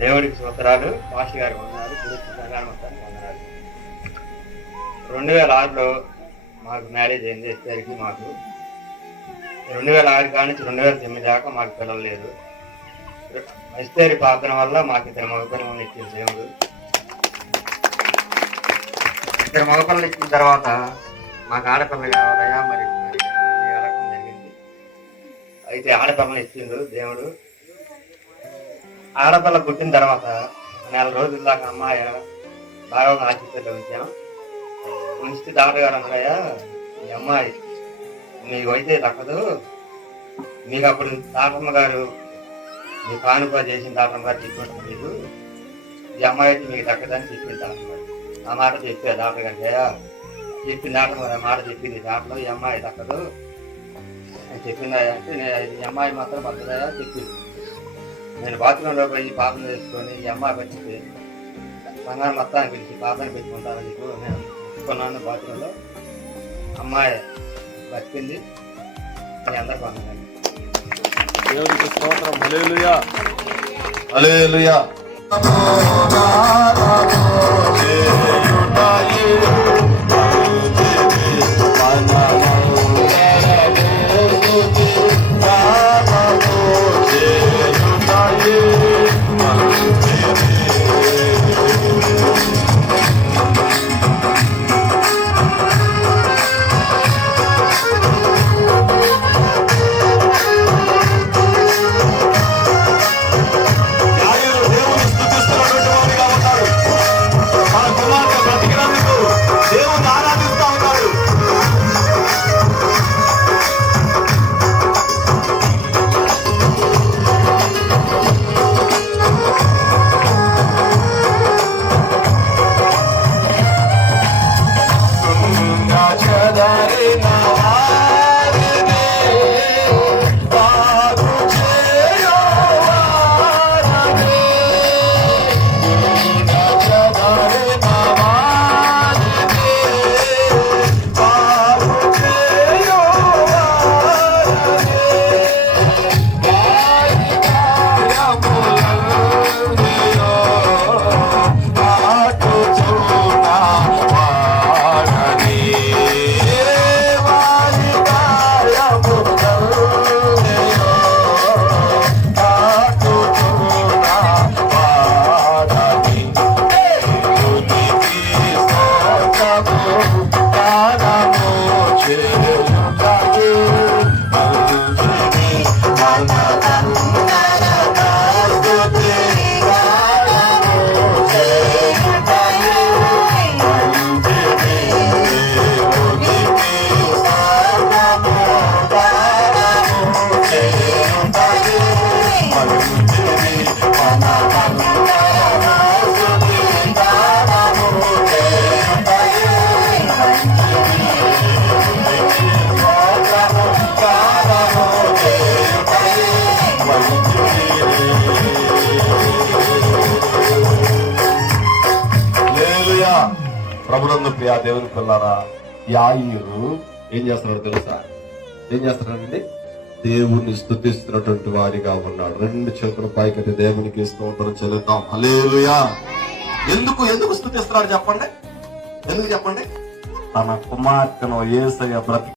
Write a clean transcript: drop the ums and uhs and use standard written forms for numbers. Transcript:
దేవుడికి స్తోత్రాలు. పాస్టర్ గారికి వందనాలు. గురుగారు మొత్తానికి వందనాలు. 2006లో మాకు మ్యారేజ్ అయింది. ఎస్టర్కి మాకు 2006 కాడి నుంచి 2009 దాకా మాకు పిల్లలు లేదు. ఎస్టేరి ప్రార్థన వల్ల మాకు ఇద్దరు మగపిల్లలు ఇచ్చిన దేవుడు. ఇద్దరు మగపిల్లలు ఇచ్చిన తర్వాత మాకు ఆడపిల్ల కావాలయ్యా, మరి అడగడం జరిగింది. అయితే ఆడపిల్లలు ఇచ్చిండు దేవుడు. ఆడపిల్ల పుట్టిన తర్వాత 4 రోజుల దాకా అమ్మాయి బాగా ఆశీస్సులో ఉంచాం. ఉంచితే డాక్టర్ గారు అన్నారయ్యా, ఈ అమ్మాయి మీకు అయితే దక్కదు, మీకు అప్పుడు డాక్టర్మ గారు మీ కానుక చేసిన డాక్టర్మ గారు చెప్పినట్టు మీకు ఈ అమ్మాయి అయితే మీకు దక్కదని చెప్పింది డాక్టర్ గారు. ఆ మాట చెప్పారు డాక్టర్ గారికి. అయ్యా చెప్పిన డాక్టర్ గారు ఆ మాట చెప్పింది డాక్టర్, ఈ అమ్మాయి దక్కదు అని చెప్పిందా అంటే, ఈ అమ్మాయి మాత్రం పడుతుందా చెప్పింది. నేను బాత్రూంలో పోయి పాపం చేసుకొని ఈ అమ్మాయి పెట్టి సంఘాన్ని మొత్తాన్ని పిలిచి పాపని పెట్టుకుంటానని చెప్పి నేను పెట్టుకున్నాను. బాత్రూంలో అమ్మాయి బతికింది. మీ అందరికీ వందనాలు. దేవునికి స్తోత్రం. హల్లెలూయా, హల్లెలూయా. ప్రభునందు ప్రియా దేవుని పిల్లరా, యాయీరు ఏం చేస్తున్నాడు తెలుసా? ఏం చేస్తున్నాడండి? దేవుణ్ణి స్తుతిస్తున్నటువంటి వారిగా ఉన్నాడు. 2 చేతుల పైకి దేవునికి స్తోత్రం చెల్లిద్దాం. హల్లెలూయా. ఎందుకు స్తుతిస్తున్నాడు చెప్పండి? ఎందుకు చెప్పండి? తన కుమార్తెను యేసయ్య బ్రతికి